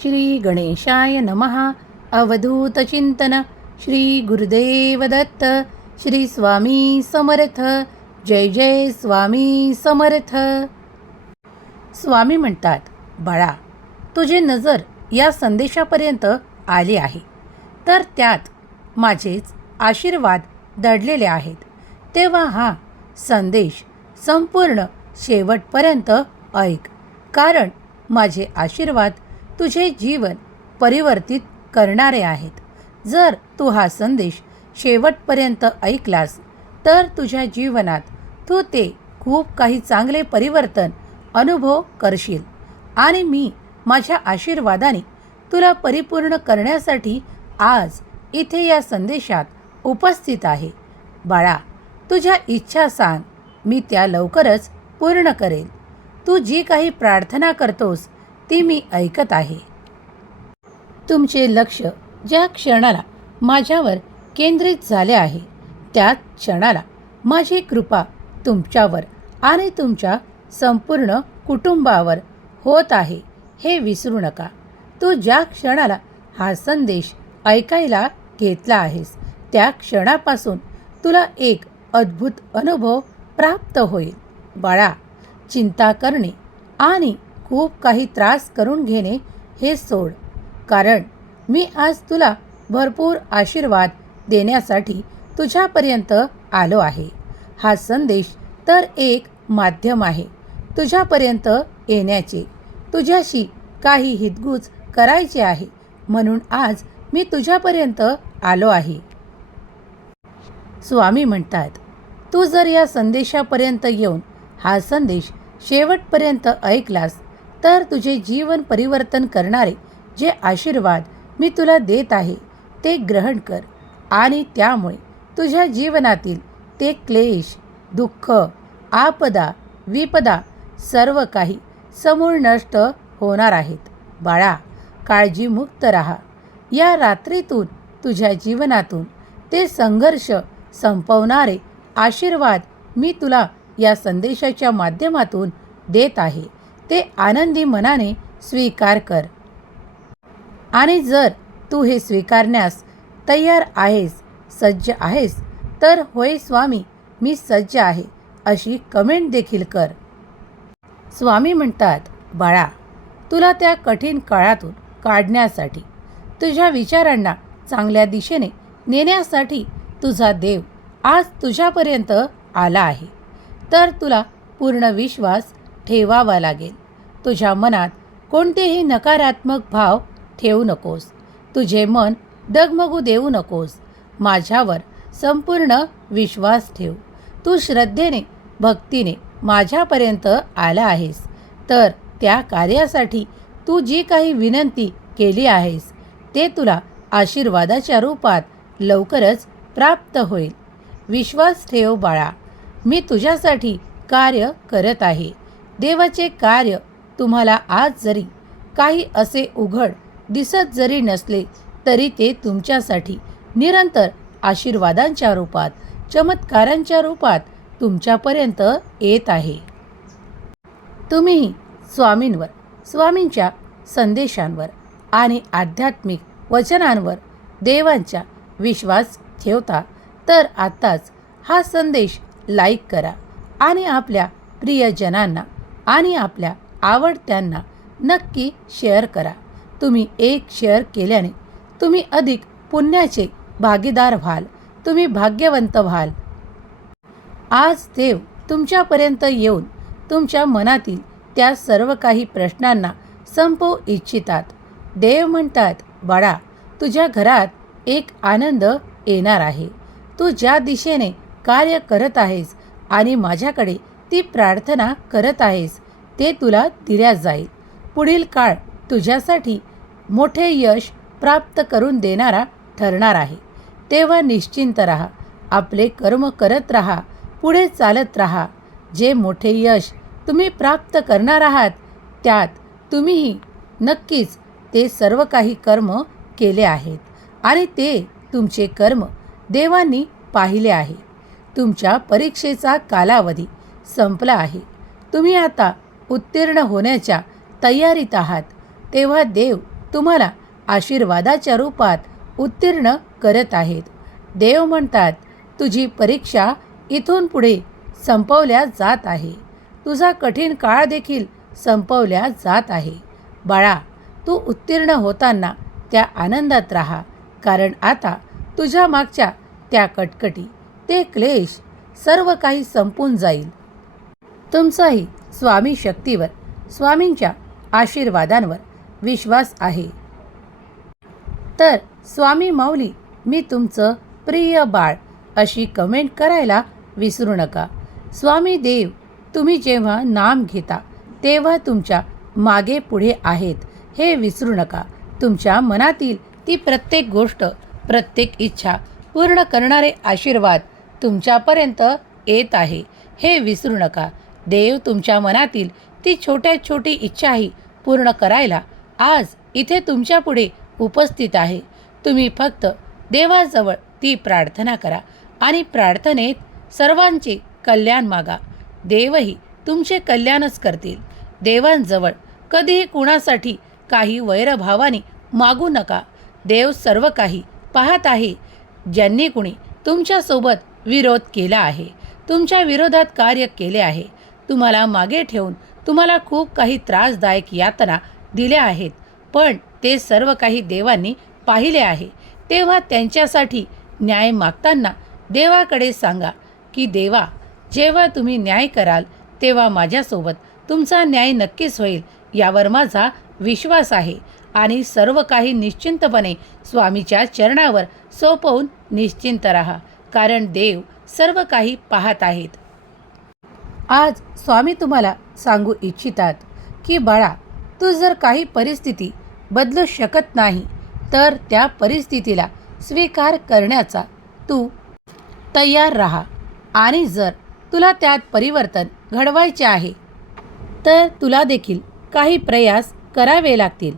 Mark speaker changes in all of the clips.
Speaker 1: श्री गणेशाय नमः अवधूतचिंतन श्री गुरुदेव दत्त। श्री स्वामी समर्थ। जय जय स्वामी समर्थ। स्वामी म्हणतात बाळा तुझी नजर या संदेशापर्यंत आली आहे. तर त्यात माझेच आशीर्वाद दडलेले आहेत. तेव्हा हा संदेश संपूर्ण शेवटपर्यंत ऐक. कारण माझे आशीर्वाद तुझे जीवन परिवर्तित करणारे आहेत. जर तू हा संदेश शेवटपर्यंत ऐकलास तर तुझ्या जीवनात तू ते खूप काही चांगले परिवर्तन अनुभव करशील आणि मी माझ्या आशीर्वादाने तुला परिपूर्ण करण्यासाठी आज इथे या संदेशात उपस्थित आहे. बाळा तुझ्या इच्छा सांग मी त्या लवकरच पूर्ण करेल. तू जी काही प्रार्थना करतोस ती मी ऐकत आहे. तुमचे लक्ष ज्या क्षणाला माझ्यावर केंद्रित झाले आहे त्याच क्षणाला माझी कृपा तुमच्यावर आणि तुमच्या संपूर्ण कुटुंबावर होत आहे हे विसरू नका. तू ज्या क्षणाला हा संदेश ऐकायला घेतला आहेस त्या क्षणापासून तुला एक अद्भुत अनुभव प्राप्त होईल. बाळा चिंता करणे आणि खूप काही त्रास करून घेणे हे सोड. कारण मी आज तुला भरपूर आशीर्वाद देण्यासाठी तुझ्यापर्यंत आलो आहे. हा संदेश तर एक माध्यम आहे तुझ्यापर्यंत येण्याचे. तुझ्याशी काही हितगुज करायचे आहे म्हणून आज मी तुझ्यापर्यंत आलो आहे. स्वामी म्हणतात तू जर या संदेशापर्यंत येऊन हा संदेश शेवटपर्यंत ऐकलास तर तुझे जीवन परिवर्तन करणारे जे आशीर्वाद मी तुला देत आहे ते ग्रहण कर. आणि त्यामुळे तुझ्या जीवनातील ते क्लेश दुःख आपदा विपदा सर्व काही समूळ नष्ट होणार आहेत. बाळा काळजीमुक्त राहा. या रात्रीतून तुझ्या जीवनातून ते संघर्ष संपवणारे आशीर्वाद मी तुला या संदेशाच्या माध्यमातून देत आहे. ते आनंदी मनाने स्वीकार कर. आणि जर तू हे स्वीकारण्यास तयार आहेस सज्ज आहेस तर होय स्वामी मी सज्ज आहे अशी कमेंट देखील कर. स्वामी म्हणतात बाळा तुला त्या कठीण काळातून काढण्यासाठी तुझ्या विचारांना चांगल्या दिशेने नेण्यासाठी तुझा देव आज तुझ्यापर्यंत आला आहे. तर तुला पूर्ण विश्वास ठेवावा लागेल. तुझ्या मनात कोणतेही नकारात्मक भाव ठेवू नकोस. तुझे मन दगमगू देऊ नकोस. माझ्यावर संपूर्ण विश्वास ठेव. तू श्रद्धेने भक्तीने माझ्यापर्यंत आला आहेस. तर त्या कार्यासाठी तू जी काही विनंती केली आहेस ते तुला आशीर्वादाच्या रूपात लवकरच प्राप्त होईल. विश्वास ठेव बाळा. मी तुझ्यासाठी कार्य करत आहे. देवाचे कार्य तुम्हाला आज जरी काही असे उघड दिसत जरी नसले तरी ते तुमच्यासाठी निरंतर आशीर्वादांच्या रूपात चमत्कारांच्या रूपात तुमच्यापर्यंत येत आहे. तुम्ही स्वामींवर स्वामींच्या संदेशांवर आणि आध्यात्मिक वचनांवर देवांच्या विश्वास ठेवता तर आत्ताच हा संदेश लाईक करा आणि आपल्या प्रियजनांना आणि आपल्या आवडत्यांना नक्की शेअर करा. तुम्ही एक शेअर केल्याने तुम्ही अधिक पुण्याचे भागीदार व्हाल. तुम्ही भाग्यवंत व्हाल. आज देव तुमच्यापर्यंत येऊन तुमच्या मनातील त्या सर्व काही प्रश्नांना संपवू इच्छितात. देव म्हणतात बाळा तुझ्या घरात एक आनंद येणार आहे. तू ज्या दिशेने कार्य करत आहेस आणि माझ्याकडे ती प्रार्थना करत आहेस ते तुला दिल्या जाईल. पुढील काळ तुझ्यासाठी मोठे यश प्राप्त करून देणारा ठरणार आहे. तेव्हा निश्चिंत राहा आपले कर्म करत राहा पुढे चालत राहा. जे मोठे यश तुम्ही प्राप्त करणार आहात त्यात तुम्हीही नक्कीच ते सर्व काही कर्म केले आहेत आणि ते तुमचे कर्म देवांनी पाहिले आहे. तुमच्या परीक्षेचा कालावधी संपला आहे. तुम्ही आता उत्तीर्ण होण्याच्या तयारीत आहात. तेव्हा देव तुम्हाला आशीर्वादाच्या रूपात उत्तीर्ण करत आहेत. देव म्हणतात तुझी परीक्षा इथून पुढे संपवल्या जात आहे. तुझा कठीण काळ देखील संपवल्या जात आहे. बाळा तू उत्तीर्ण होताना त्या आनंदात राहा. कारण आता तुझ्या मागच्या त्या कटकटी ते क्लेश सर्व काही संपून जाईल. तुमचाही स्वामी शक्तीवर स्वामींच्या आशीर्वादांवर विश्वास आहे. तर स्वामी माऊली मी तुमचं प्रिय बाळ अशी कमेंट करायला विसरू नका. स्वामी देव तुम्ही जेव्हा नाम घेता तेव्हा तुमच्या मागे पुढे आहेत हे विसरू नका. तुमच्या मनातील ती प्रत्येक गोष्ट प्रत्येक इच्छा पूर्ण करणारे आशीर्वाद तुमच्यापर्यंत येत आहे हे विसरू नका. देव तुमच्या मनातील ती छोट्यात छोटी इच्छाही पूर्ण करायला आज इथे तुमच्यापुढे उपस्थित आहे. तुम्ही फक्त देवाजवळ ती प्रार्थना करा आणि प्रार्थनेत सर्वांचे कल्याण मागा. देवही तुमचे कल्याणच करतील. देवांजवळ कधीही कुणासाठी काही वैरभावाने मागू नका. देव सर्व काही पाहत आहे ज्यांनी कुणी तुमच्यासोबत विरोध केला आहे. तुमच्या विरोधात कार्य केले आहे. तुम्हाला मागे ठेवून तुम्हाला खूप काही त्रासदायक यातना दिल्या आहेत. पण ते सर्व काही देवांनी पाहिले आहे. तेव्हा त्यांच्यासाठी न्याय मागताना देवाकडे सांगा की देवा जेव्हा तुम्ही न्याय कराल तेव्हा माझ्यासोबत तुमचा न्याय नक्कीच होईल यावर माझा विश्वास आहे. आणि सर्व काही निश्चिंतपणे स्वामीच्या चरणावर सोपवून निश्चिंत राहा कारण देव सर्व काही पाहत आहेत. आज स्वामी तुम्हाला सांगू इच्छितात की बाळा तू जर काही परिस्थिती बदलू शकत नाही तर त्या परिस्थितीला स्वीकार करण्याचा तू तयार राहा. आणि जर तुला त्यात परिवर्तन घडवायचे आहे तर तुला देखील काही प्रयास करावे लागतील.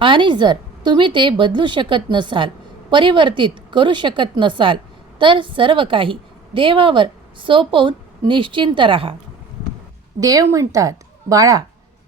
Speaker 1: आणि जर तुम्ही ते बदलू शकत नसाल परिवर्तित करू शकत नसाल तर सर्व काही देवावर सोपवून निश्चिंत राहा. देव म्हणतात बाळा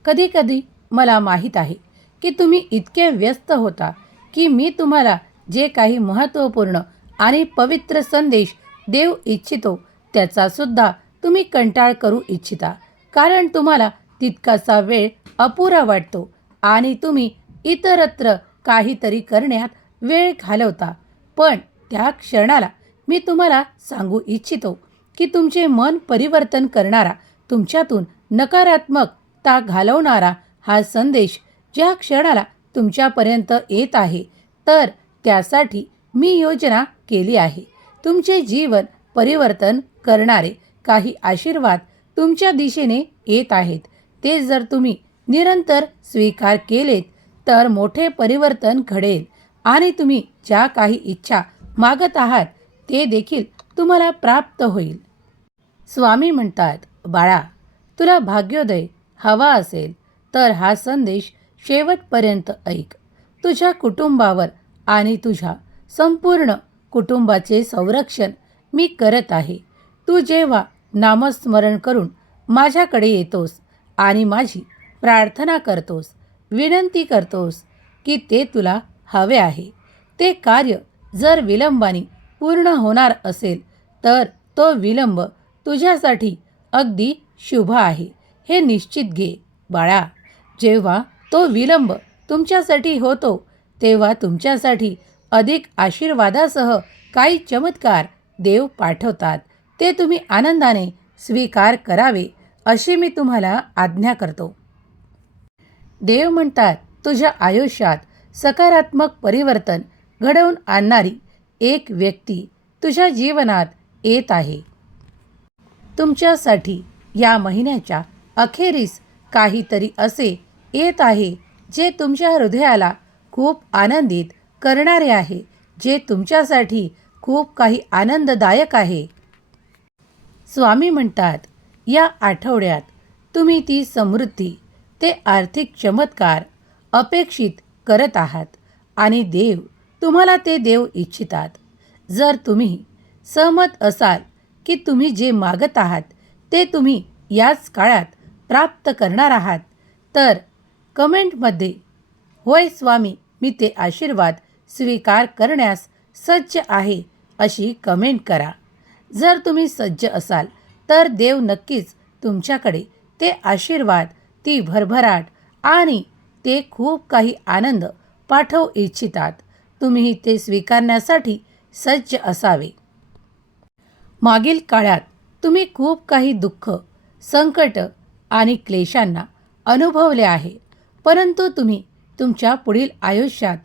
Speaker 1: कधीकधी मला माहीत आहे की तुम्ही इतके व्यस्त होता की मी तुम्हाला जे काही महत्त्वपूर्ण आणि पवित्र संदेश देऊ इच्छितो त्याचासुद्धा तुम्ही कंटाळ करू इच्छिता. कारण तुम्हाला तितकासा वेळ अपुरा वाटतो आणि तुम्ही इतरत्र काहीतरी करण्यात वेळ घालवता. पण त्या क्षणाला मी तुम्हाला सांगू इच्छितो की तुमचे मन परिवर्तन करणारा तुमच्यातून नकारात्मकता घालवणारा हा संदेश ज्या क्षणाला तुमच्यापर्यंत येत आहे तर त्यासाठी मी योजना केली आहे. तुमचे जीवन परिवर्तन करणारे काही आशीर्वाद तुमच्या दिशेने येत आहेत. ते जर तुम्ही निरंतर स्वीकार केलेत तर मोठे परिवर्तन घडेल आणि तुम्ही ज्या काही इच्छा मागत आहात ते देखील तुम्हाला प्राप्त होईल. स्वामी म्हणतात बाळा तुला भाग्योदय हवा असेल तर हा संदेश शेवटपर्यंत ऐक. तुझ्या कुटुंबावर आणि तुझ्या संपूर्ण कुटुंबाचे संरक्षण मी करत आहे. तू जेव्हा नामस्मरण करून माझ्याकडे येतोस आणि माझी प्रार्थना करतोस विनंती करतोस की ते तुला हवे आहे. ते कार्य जर विलंबाने पूर्ण होणार असेल तर तो विलंब तुझ्यासाठी अगदी शुभ आहे. हे निश्चित घे बाळा. जेव्हा तो विलंब तुमच्यासाठी होतो तेव्हा तुमच्यासाठी अधिक आशीर्वादासह काही चमत्कार देव पाठवतात. ते तुम्ही आनंदाने स्वीकार करावे अशी मी तुम्हाला आज्ञा करतो. देव म्हणतात तुझ्या आयुष्यात सकारात्मक परिवर्तन घडवून आणणारी एक व्यक्ती तुझ्या जीवनात येत आहे. तुमच्यासाठी या महिन्याच्या अखेरीस काहीतरी असे येत आहे जे तुमच्या हृदयाला खूप आनंदित करणारे आहे जे तुमच्यासाठी खूप काही आनंददायक आहे. स्वामी म्हणतात या आठवड्यात तुम्ही ती समृद्धी ते आर्थिक चमत्कार अपेक्षित करत आहात आणि देव तुम्हाला ते देव इच्छितात. जर तुम्ही सहमत असाल की तुम्ही जे मागत आहात ते तुम्ही याच काळात प्राप्त करणार आहात. तर कमेंटमध्ये होय स्वामी मी ते आशीर्वाद स्वीकार करण्यास सज्ज आहे अशी कमेंट करा. जर तुम्ही सज्ज असाल तर देव नक्कीच तुमच्याकडे ते आशीर्वाद ती भरभराट आणि ते खूप काही आनंद पाठवू इच्छितात. तुम्ही ते स्वीकारण्यासाठी सज्ज असावे. मागील काळात तुम्ही खूप काही दुःख संकट आणि क्लेशांना अनुभवले आहे. परंतु तुम्ही तुमच्या पुढील आयुष्यात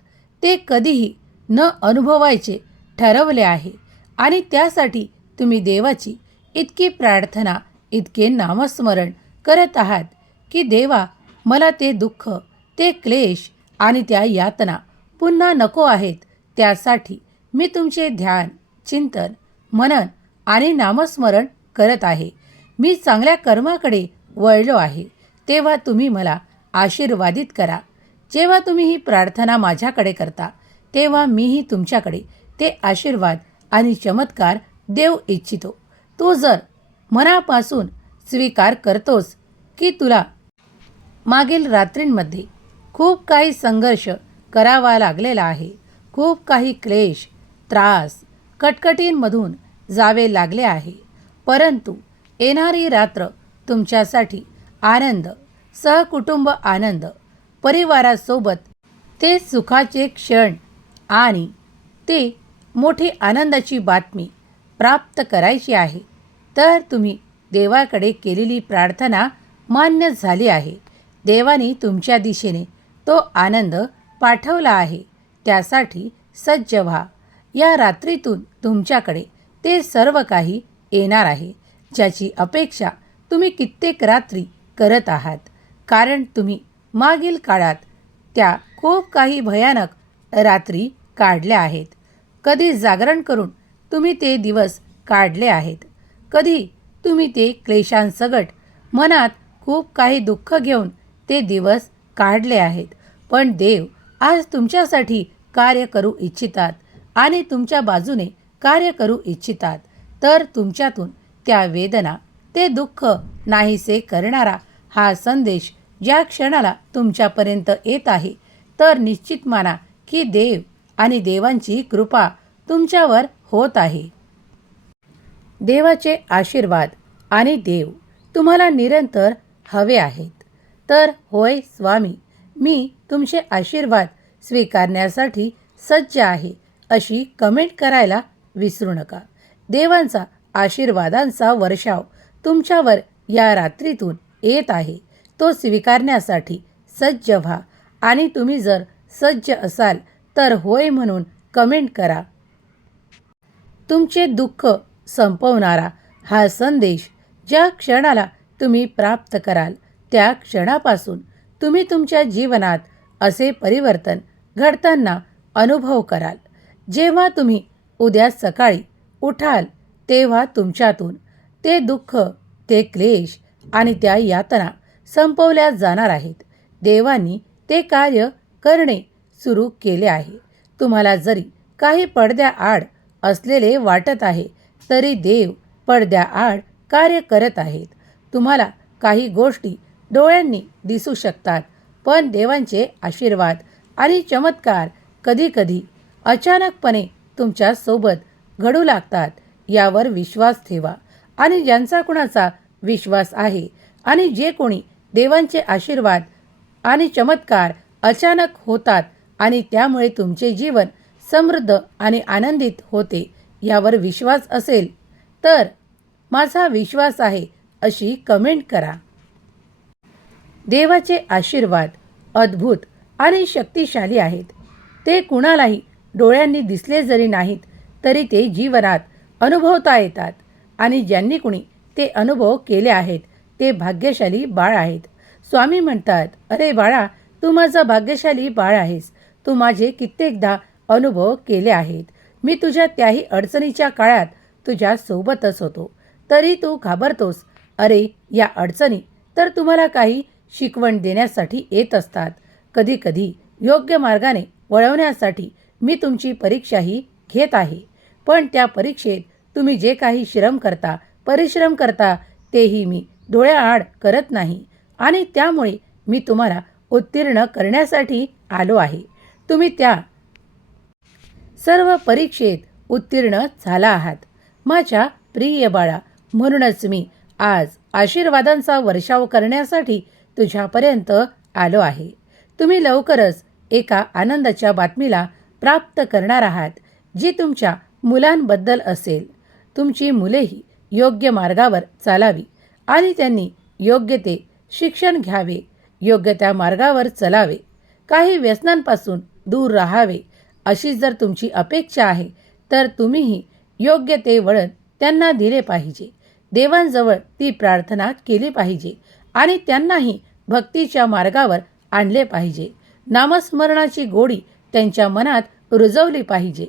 Speaker 1: ते कधीही न अनुभवायचे ठरवले आहे आणि त्यासाठी तुम्ही देवाची इतकी प्रार्थना इतके नामस्मरण करत आहात की देवा मला ते दुःख ते क्लेश आणि त्या यातना पुन्हा नको आहेत त्यासाठी मी तुमचे ध्यान चिंतन मनन आणि नामस्मरण करत आहे. मी चांगल्या कर्माकडे वळलो आहे. तेव्हा तुम्ही मला आशीर्वादित करा. जेव्हा तुम्ही ही प्रार्थना माझ्याकडे करता तेव्हा मीही तुमच्याकडे ते आशीर्वाद आणि चमत्कार देऊ इच्छितो. तू जर मनापासून स्वीकार करतोस की तुला मागील रात्रींमध्ये खूप काही संघर्ष करावा लागलेला आहे खूप काही क्लेश त्रास कटकटींमधून जावे लागले आहे. परंतु येणारी रात्र तुमच्यासाठी आनंद सहकुटुंब आनंद परिवारासोबत ते सुखाचे क्षण आणि ते मोठी आनंदाची बातमी प्राप्त करायची आहे. तर तुम्ही देवाकडे केलेली प्रार्थना मान्य झाली आहे. देवाने तुमच्या दिशेने तो आनंद पाठवला आहे. त्यासाठी सज्ज व्हा. या रात्रीतून तुमच्याकडे ते सर्व काही येणार आहे ज्याची अपेक्षा तुम्ही कित्येक रात्री करत आहात. कारण तुम्ही मागील काळात त्या खूप काही भयानक रात्री काढल्या आहेत. कधी जागरण करून तुम्ही ते दिवस काढले आहेत. कधी तुम्ही ते क्लेशांसगट मनात खूप काही दुःख घेऊन ते दिवस काढले आहेत. पण देव आज तुमच्यासाठी कार्य करू इच्छितात आणि तुमच्या बाजूने कार्य करू इच्छितात तर तुमच्यातून त्या वेदना ते दुःख नाहीसे करणारा हा संदेश ज्या क्षणाला तुमच्यापर्यंत येत आहे तर निश्चित माना की देव आणि देवांची कृपा तुमच्यावर होत आहे. देवाचे आशीर्वाद आणि देव तुम्हाला निरंतर हवे आहेत. तर होय स्वामी मी तुमचे आशीर्वाद स्वीकारण्यासाठी सज्ज आहे अशी कमेंट करायला विसरू नका. देवांचा आशीर्वादांचा वर्षाव तुमच्यावर या रात्रीतून येत आहे. तो स्वीकारण्यासाठी सज्ज व्हा. आणि तुम्ही जर सज्ज असाल तर होय म्हणून कमेंट करा. तुमचे दुःख संपवणारा हा संदेश ज्या क्षणाला तुम्ही प्राप्त कराल त्या क्षणापासून तुम्ही तुमच्या जीवनात असे परिवर्तन घडताना अनुभव कराल. जेव्हा तुम्ही उद्या सकाळी उठाल तेव्हा तुमच्यातून ते दुःख ते क्लेश आणि त्या यातना संपवल्या जाणार आहेत. देवांनी ते कार्य करणे सुरू केले आहे. तुम्हाला जरी काही पडद्याआड असलेले वाटत आहे तरी देव पडद्याआड कार्य करत आहेत. तुम्हाला काही गोष्टी डोळ्यांनी दिसू शकतात पण देवांचे आशीर्वाद आणि चमत्कार कधीकधी अचानकपणे तुमच्यासोबत घडू लागतात यावर विश्वास ठेवा. आणि ज्यांचा कुणाचा विश्वास आहे आणि जे कोणी देवांचे आशीर्वाद आणि चमत्कार अचानक होतात आणि त्यामुळे तुमचे जीवन समृद्ध आणि आनंदित होते यावर विश्वास असेल तर माझा विश्वास आहे अशी कमेंट करा. देवाचे आशीर्वाद अद्भुत आणि शक्तिशाली आहेत. ते कुणालाही डोळ्यांनी दिसले जरी नाहीत तरी ते जीवनात अनुभवता येतात. आणि ज्यांनी कुणी ते अनुभव केले आहेत ते भाग्यशाली बाळ आहेत. स्वामी म्हणतात अरे बाळा तू माझा भाग्यशाली बाळ आहेस. तू माझे कित्येकदा अनुभव केले आहेत. मी तुझ्या त्याही अडचणीच्या काळात तुझ्या सोबतच होतो. तरी तू घाबरतोस. अरे या अडचणी तर तुम्हाला काही शिकवण देण्यासाठी येत असतात. कधीकधी योग्य मार्गाने वळवण्यासाठी मी तुमची परीक्षाही घेत आहे. पण त्या परीक्षेत तुम्ही जे काही श्रम करता परिश्रम करता तेही मी डोळ्याआड करत नाही. आणि त्यामुळे मी तुम्हाला उत्तीर्ण करण्यासाठी आलो आहे. तुम्ही त्या सर्व परीक्षेत उत्तीर्ण झाला आहात. माझ्या प्रिय बाळा म्हणूनच मी आज आशीर्वादांचा वर्षाव करण्यासाठी तुझ्यापर्यंत आलो आहे. तुम्ही लवकरच एका आनंदाच्या बातमीला प्राप्त करणार आहात जी तुमच्या मुलांबद्दल असेल. तुमची मुलेही योग्य मार्गावर चालावी आणि त्यांनी योग्य ते शिक्षण घ्यावे योग्य त्या मार्गावर चलावे. काही व्यसनांपासून दूर राहावे अशी जर तुमची अपेक्षा आहे तर तुम्हीही योग्य ते वळण त्यांना दिले पाहिजे. देवांजवळ ती प्रार्थना केली पाहिजे आणि त्यांनाही भक्तीच्या मार्गावर आणले पाहिजे. नामस्मरणाची गोडी त्यांच्या मनात रुजवली पाहिजे.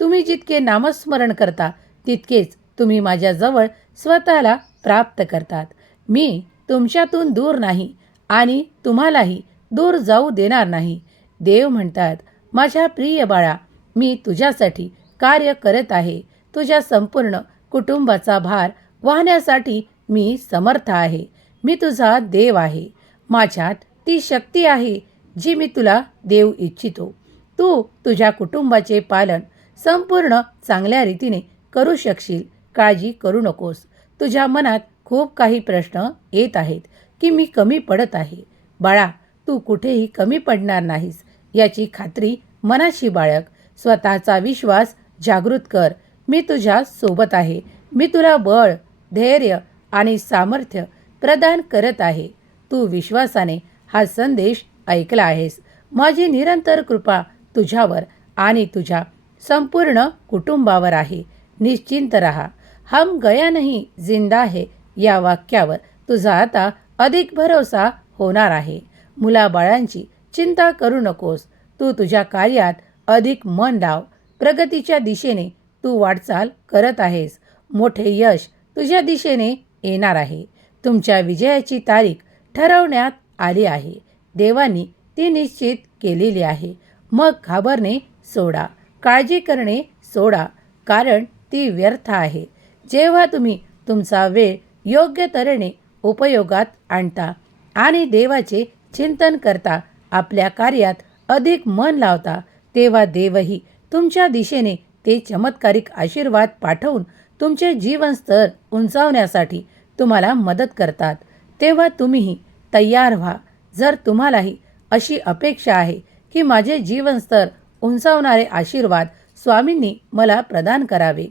Speaker 1: तुम्ही जितके नामस्मरण करता तितकेच तुम्ही माझ्याजवळ स्वतःला प्राप्त करतात. मी तुमच्यातून दूर नाही आणि तुम्हालाही दूर जाऊ देणार नाही. देव म्हणतात माझ्या प्रिय बाळा मी तुझ्यासाठी कार्य करत आहे. तुझ्या संपूर्ण कुटुंबाचा भार वाहण्यासाठी मी समर्थ आहे. मी तुझा देव आहे. माझ्यात ती शक्ती आहे जी मी तुला देऊ इच्छितो. तू तुझ्या कुटुंबाचे पालन संपूर्ण चांगल्या रीतीने करू शकशील. काळजी करू नकोस. तुझ्या मनात खूप काही प्रश्न येत आहेत की मी कमी पडत आहे. बाळा तू कुठेही कमी पडणार नाहीस. याची खात्री मनाशी बाळग. स्वतःचा विश्वास जागृत कर. मी तुझ्या सोबत आहे. मी तुला बळ धैर्य आणि सामर्थ्य प्रदान करत आहे. तू विश्वासाने हा संदेश ऐकला आहेस. माझी निरंतर कृपा तुझ्यावर आणि तुझ्या संपूर्ण कुटुंबावर आहे. निश्चिंत रहा. हम गया नाही जिंदा आहे या वाक्यावर तुझा आता अधिक भरोसा होणार आहे. मुलाबाळांची चिंता करू नकोस. तू तुझ्या कार्यात अधिक मन लाव. प्रगतीच्या दिशेने तू वाटचाल करत आहेस. मोठे यश तुझ्या दिशेने येणार आहे. तुमच्या विजयाची तारीख ठरवण्यात आली आहे. देवानी ती निश्चित केलेली आहे. मग घाबरणे सोडा. काळजी करणे सोडा कारण ती व्यर्थ आहे. जेव्हा तुम्ही तुमचा वेळ योग्य तऱ्हेने उपयोगात आणता आणि देवाचे चिंतन करता आपल्या कार्यात अधिक मन लावता तेव्हा देवही तुमच्या दिशेने ते चमत्कारिक आशीर्वाद पाठवून तुमचे जीवनस्तर उंचावण्यासाठी तुम्हाला मदत करतात. तेव्हा तुम्हीही तयार व्हा. जर तुम्हालाही अशी अपेक्षा आहे की माझे जीवनस्तर उंचावणारे आशीर्वाद स्वामींनी मला प्रदान करावे.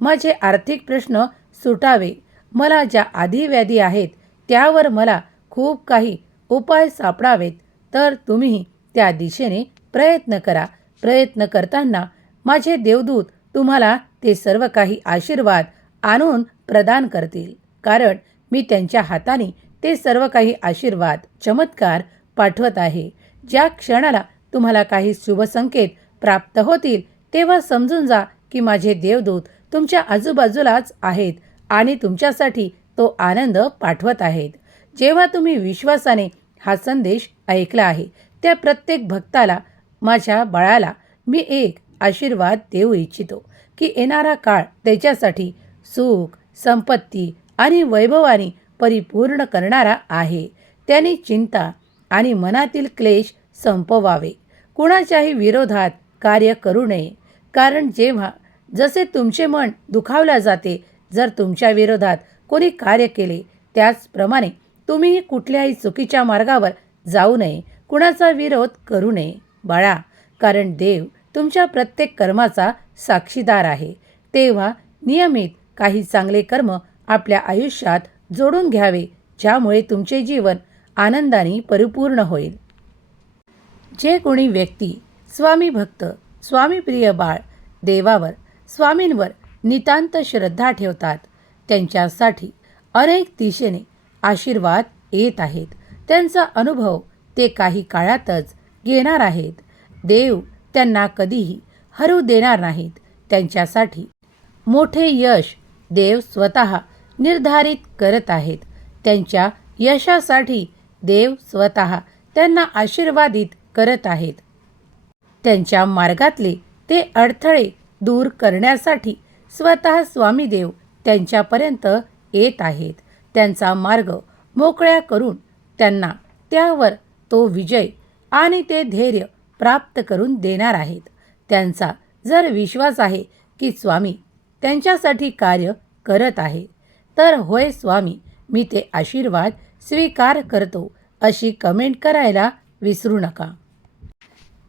Speaker 1: माझे आर्थिक प्रश्न सुटावे. मला ज्या आधीव्याधी आहेत त्यावर मला खूप काही उपाय सापडावेत. तर तुम्हीही त्या दिशेने प्रयत्न करा. प्रयत्न करताना माझे देवदूत तुम्हाला ते सर्व काही आशीर्वाद आणून प्रदान करतील. कारण मी त्यांच्या हाताने ते सर्व काही आशीर्वाद चमत्कार पाठवत आहे. ज्या क्षणाला तुम्हाला काही शुभसंकेत प्राप्त होतील तेव्हा समजून जा की माझे देवदूत तुमच्या आजूबाजूलाच आहेत आणि तुमच्यासाठी तो आनंद पाठवत आहेत. जेव्हा तुम्ही विश्वासाने हा संदेश ऐकला आहे त्या प्रत्येक भक्ताला माझ्या बाळाला मी एक आशीर्वाद देऊ इच्छितो की येणारा काळ त्याच्यासाठी सुख संपत्ती आणि वैभवाने परिपूर्ण करणारा आहे. त्याने चिंता आणि मनातील क्लेश संपवावे. कुणाच्याही विरोधात कार्य करू नये. कारण जेव्हा जसे तुमचे मन दुखावल्या जाते जर तुमच्या विरोधात कोणी कार्य केले त्याचप्रमाणे तुम्ही कुठल्याही चुकीच्या मार्गावर जाऊ नये. कुणाचा विरोध करू नये. बाळा कारण देव तुमच्या प्रत्येक कर्माचा साक्षीदार आहे. तेव्हा नियमित काही चांगले कर्म आपल्या आयुष्यात जोडून घ्यावे ज्यामुळे तुमचे जीवन आनंदाने परिपूर्ण होईल. जे कोणी व्यक्ती स्वामी भक्त स्वामीप्रिय बाळ देवावर स्वामींवर नितांत श्रद्धा ठेवतात त्यांच्यासाठी अनेक दिशेने आशीर्वाद येत आहेत. त्यांचा अनुभव ते काही काळातच घेणार आहेत. देव त्यांना कधीही हरू देणार नाहीत. त्यांच्यासाठी मोठे यश देव स्वतः निर्धारित करत आहेत. त्यांच्या यशासाठी देव स्वतः त्यांना आशीर्वादित करत आहेत. त्यांच्या मार्गातले ते अडथळे दूर करण्यासाठी स्वतः स्वामीदेव त्यांच्यापर्यंत येत आहेत. त्यांचा मार्ग मोकळ्या करून त्यांना त्यावर तो विजय आणि ते धैर्य प्राप्त करून देणार आहेत. त्यांचा जर विश्वास आहे की स्वामी त्यांच्यासाठी कार्य करत आहे तर होय स्वामी मी ते आशीर्वाद स्वीकार करतो अशी कमेंट करायला विसरू नका.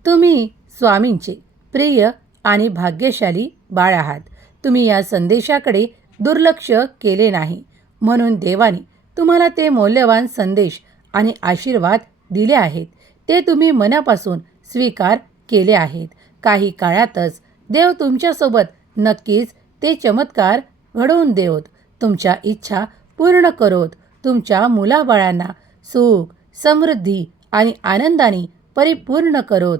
Speaker 1: तुम्ही स्वामींचे प्रिय आणि भाग्यशाली बाळ आहात. तुम्ही या संदेशाकडे दुर्लक्ष केले नाही. म्हणून देवाने तुम्हाला ते मौल्यवान संदेश आणि आशीर्वाद दिले आहेत. ते तुम्ही मनापासून स्वीकार केले आहेत. काही काळातच देव तुमच्यासोबत नक्कीच ते चमत्कार घडवून देवत. तुमच्या इच्छा पूर्ण करोत. तुमच्या मुलाबाळांना सुख समृद्धी आणि आनंदाने परिपूर्ण करोत.